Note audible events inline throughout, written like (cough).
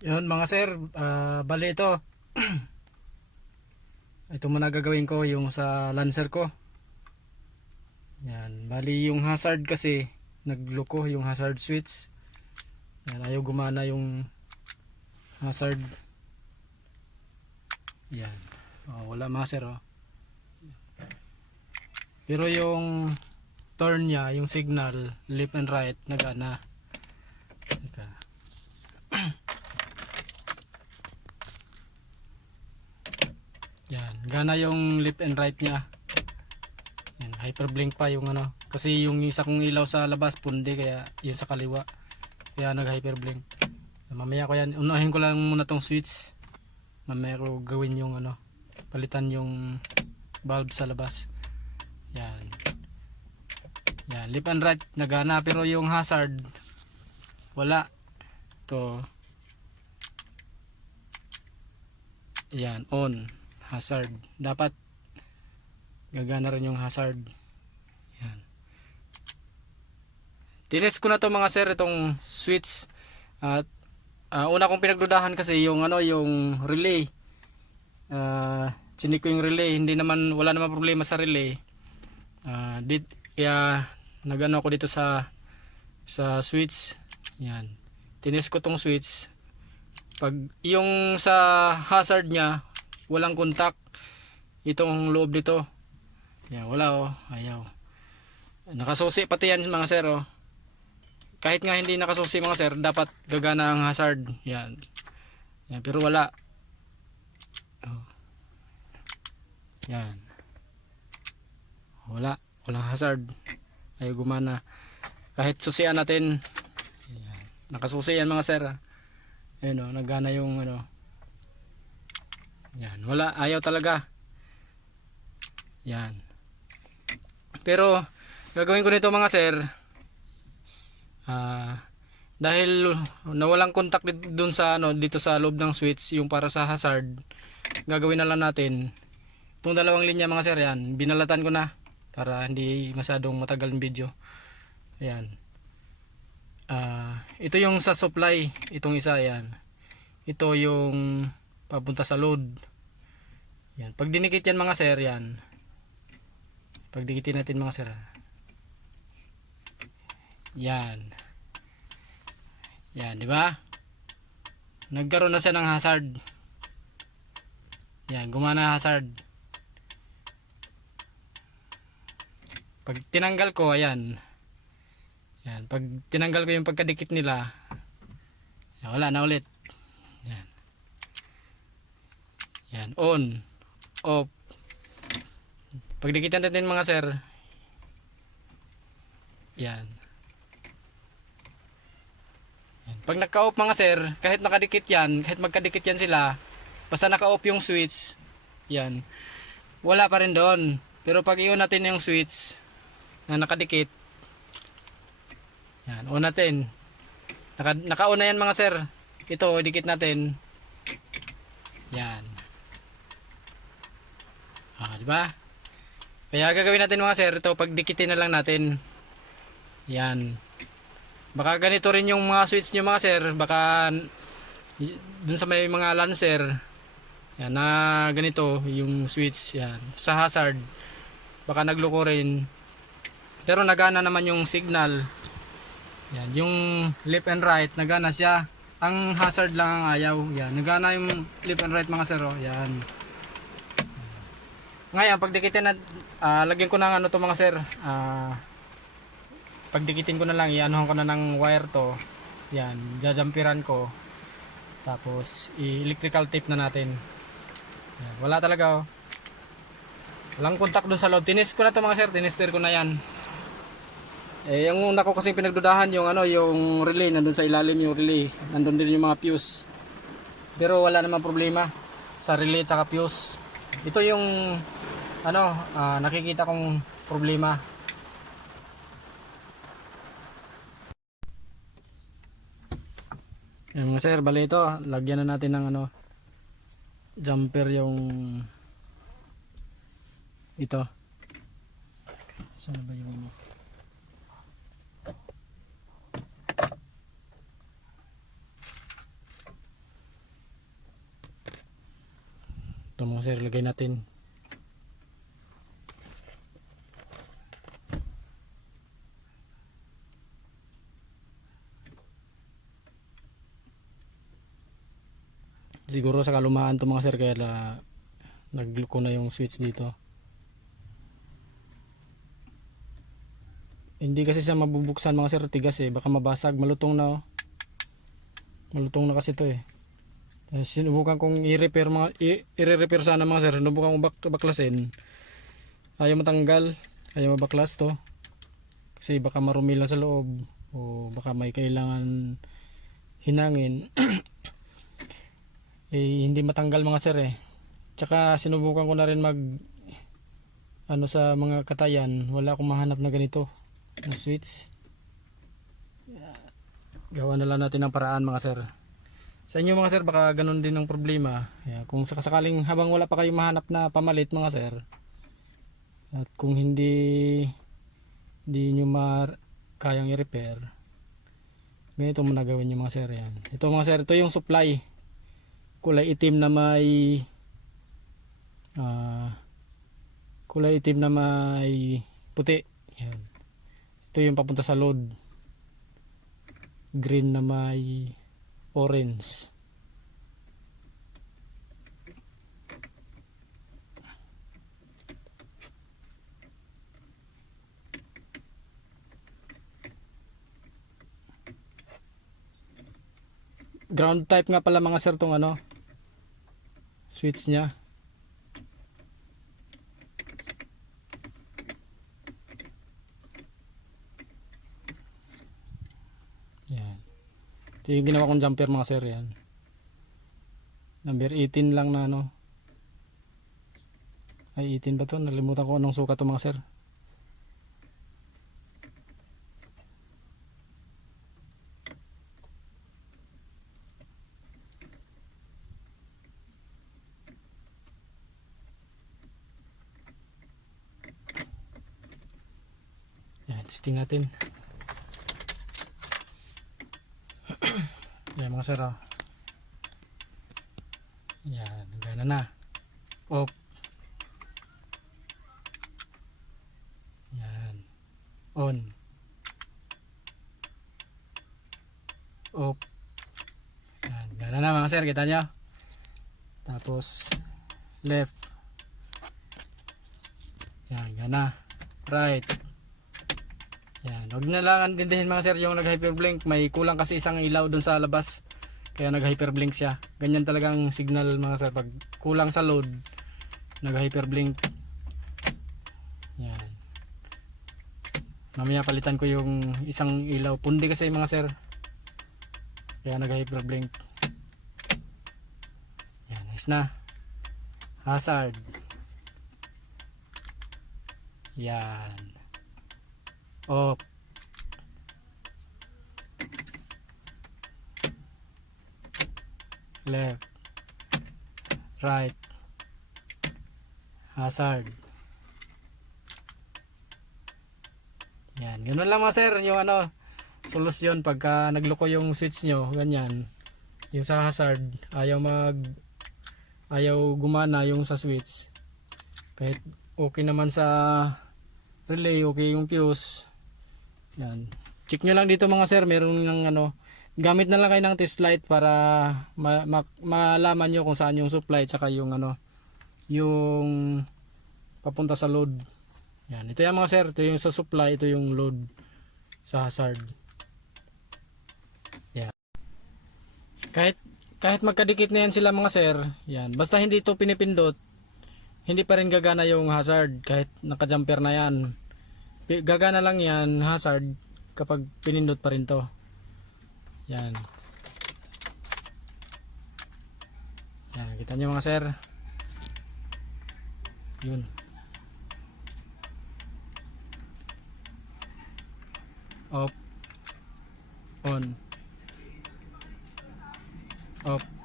Yun mga sir, ah, bali ito. (clears throat) ito muna gagawin ko yung sa lancer ko. Yan, bali yung hazard kasi nagloko yung hazard switch. Yan, ayaw gumana yung hazard. Yan. Oh, wala mga sir oh. Pero yung turn niya, yung signal, left and right, nagana. Teka. Yan, gana yung left and right niya. Yan, hyperblink pa yung ano. Kasi yung isa kong ilaw sa labas pundi kaya yun sa kaliwa. Kaya nag hyperblink. Mamaya ko yan, unahin ko lang muna tong switch. Mamaya ko gawin yung ano, palitan yung bulb sa labas. Yan. Yan, left and right nagana pero yung hazard wala. To Yan, on hazard. Dapat gagana rin yung hazard. Yan. Tines ko na to mga sir itong switch at ah, una kong pinagdudahan kasi yung ano yung relay. Ah, chinik ko yung relay, hindi naman wala naman problema sa relay. Ah, dit kaya nagano ako dito sa sa switch. Yan. Tinis ko tong switch. Pag yung sa hazard niya walang contact itong loob dito. Yan, wala oh, ayaw. Nakasusi pati yan mga sir oh. Kahit nga hindi nakasusi mga sir, dapat gagana ang hazard. Yan. Yan, pero wala. Oh. Yan. Wala. Walang hazard. Ayaw gumana. Kahit susian natin. Ayan. Nakasusi yan mga sir. ah. Ayun o. Nagana yung ano. Yan. Wala. Ayaw talaga. Yan. Pero gagawin ko nito mga sir. Ah dahil nawalang contact dun sa ano dito sa loob ng switch yung para sa hazard gagawin na lang natin itong dalawang linya mga sir yan binalatan ko na para hindi masyadong matagal ng video ayan ah ito yung sa supply itong isa yan ito yung papunta sa load yan. Pag dinikit yan mga sir yan. Pag dikitin natin mga sir ah. yan. Yan di ba? Nagkaroon na siya ng hazard. Yan gumana hazard. Pag tinanggal ko ayan. Yan pag tinanggal ko yung pagkadikit nila wala na ulit. Yan. Yan on off pag dikitan natin mga sir. Yan. Yan. pag naka-off mga sir kahit nakadikit yan kahit magkadikit yan sila basta naka-off yung switch yan. Wala pa rin doon. Pero pag i-on natin yung switch na nakadikit yan on natin. Naka, naka-on na yan mga sir. Ito dikit natin. Yan ah di ba? Kaya gagawin natin mga sir ito pag dikitin na lang natin. Yan. Baka ganito rin yung mga switch nyo mga sir. Baka dun sa may mga lancer. Yan na ganito yung switch. Yan. Sa hazard. Baka nagloko rin. Pero nagana naman yung signal. Yan yung left and right nagana siya. Ang hazard lang ang ayaw. Yan nagana yung left and right mga sir oh. yan ngayon pag dikitin na ah, lagyan ko ng ano to mga sir. Ah pag dikitin ko na lang ianuhan ko na ng wire to. Yan jajampiran ko. Tapos i-electrical tape na natin. Yan, wala talaga oh. Walang contact doon sa loob. Tinis ko na to mga sir. Tinister ko na yan. Eh yung una ko kasi pinagdudahan yung ano yung relay nandun sa ilalim yung relay. Nandun din yung mga fuse. Pero wala namang problema sa relay at saka fuse. Ito yung ano, uh, nakikita kong problema. Ayan mga sir, bali ito, lagyan na natin ng ano, jumper yung ito. Saan ba yung ano? Ito mga sir, lagay natin. Siguro sa kalumaan to mga sir kaya la, nagluko na yung switch dito. Hindi kasi siya mabubuksan mga sir tigas eh. Baka mabasag. Malutong na oh. Malutong na kasi to eh. Eh, sinubukan kong i-repair mga i-repair sana mga sir. Sinubukan kong bak baklasin. Ayaw matanggal. Ayaw mabaklas to. Kasi baka marumi lang sa loob o baka may kailangan hinangin. (clears throat) eh hindi matanggal mga sir eh. Tsaka sinubukan ko na rin mag ano sa mga katayan, wala akong mahanap na ganito na switch. Gawa na lang natin ng paraan mga sir. Sa inyo mga sir, baka ganun din ang problema. Yeah, kung sakasakaling habang wala pa kayong mahanap na pamalit mga sir, at kung hindi hindi nyo ma kayang i-repair, ganito muna gawin nyo mga sir. Yan. Ito mga sir, ito yung supply. Kulay itim na may ah, kulay itim na may puti. Yan. Ito yung papunta sa load. Green na may orange. Ground type nga pala mga sir tong ano switch niya. Yan. Ito yung ginawa kong jumper mga sir yan. Number 18 lang na ano. Ay 18 ba to? Nalimutan ko anong sukat to mga sir. Yan, testing natin. (clears throat) Yan mga sir oh. Yan, gana na. Off. Yan. On. Off. Yan, gana na mga sir, kita nyo. Tapos left. Yan, gana. Right. Yan, wag na lang antindihin mga sir yung nag-hyperblink. May kulang kasi isang ilaw dun sa labas. Kaya nag-hyperblink siya. Ganyan talagang signal mga sir. Pag kulang sa load, nag-hyperblink. Yan. Mamaya palitan ko yung isang ilaw. Pundi kasi mga sir. Kaya nag-hyperblink. Yan, nice na. Hazard. Yan. Off. Left. Right. Hazard. Yan. Ganun lang mga sir. Yung ano, solusyon pagka nagloko yung switch nyo. Ganyan. Yung sa hazard. Ayaw mag ayaw gumana yung sa switch. Kahit okay naman sa relay, okay yung fuse. Yan. Check nyo lang dito mga sir, meron ng ano, gamit na lang kayo ng test light para ma- ma- malaman nyo kung saan yung supply tsaka yung ano, yung papunta sa load. Yan. Ito yung mga sir, ito yung sa supply, ito yung load sa hazard. Yan. Kahit kahit magkadikit na yan sila mga sir, yan. Basta hindi ito pinipindot, hindi pa rin gagana yung hazard kahit naka-jumper na yan. Gagana lang yan hazard kapag pinindot pa rin to. Yan. Yan, kita nyo mga sir. Yun. Off. On. Off.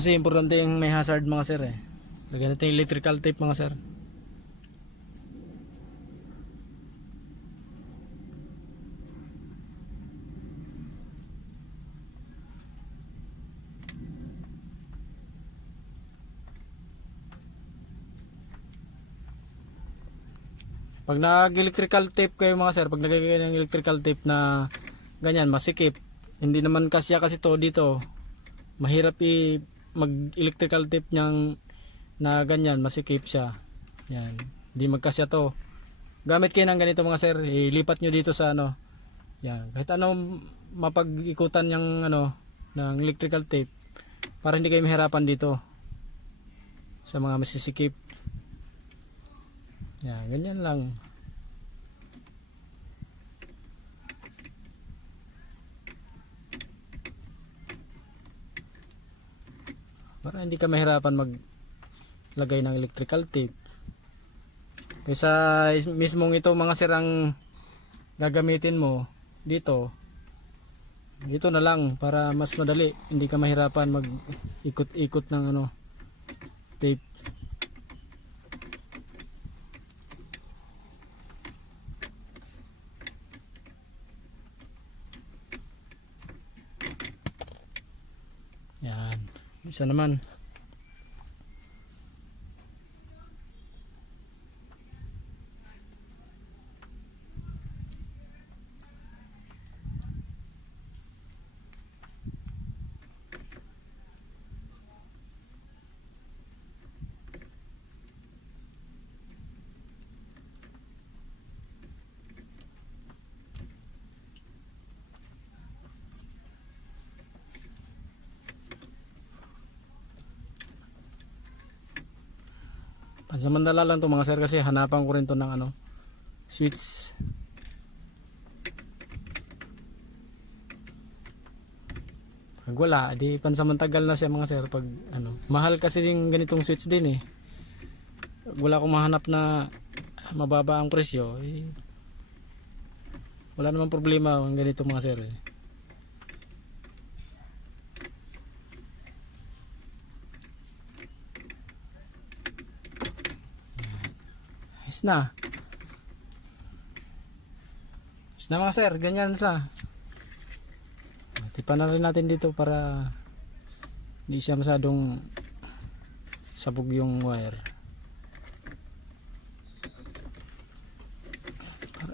kasi importante yung may hazard mga sir eh. Lagyan natin electrical tape mga sir. Pag nag-electrical tape kayo mga sir, pag nagagay kayo ng electrical tape na ganyan, masikip, hindi naman kasya kasi to dito, mahirap i mag-electrical tape niyang na ganyan, masikip siya. Yan. Hindi magkasya to. Gamit kayo ng ganito mga sir, ilipat nyo dito sa ano. Yan. Kahit ano mapag-ikutan yung ano ng electrical tape para hindi kayo mahirapan dito sa mga masisikip. Yan, ganyan lang. Para hindi ka mahirapan maglagay ng electrical tape. Kaysa is- mismong ito mga sirang gagamitin mo dito, dito na lang para mas madali. Hindi ka mahirapan mag ikot-ikot ng ano tape. Yan. Isa naman. Pansamantala lang to mga sir kasi hanapan ko rin to ng ano switch. Pag wala, di pansamantagal na siya mga sir pag ano. Mahal kasi yung ganitong switch din eh. Pag wala akong mahanap na mababa ang presyo, eh, wala namang problema ang ganito mga sir eh. Na. Ayos na mga sir, ganyan sa. Tipan na rin natin dito para hindi siya masyadong sabog yung wire. Para,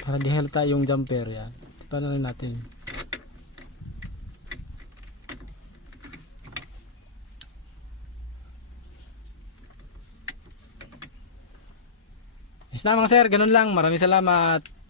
para di halata yung jumper yan. Tipan na rin natin. Na mga sir, ganun lang. Maraming salamat.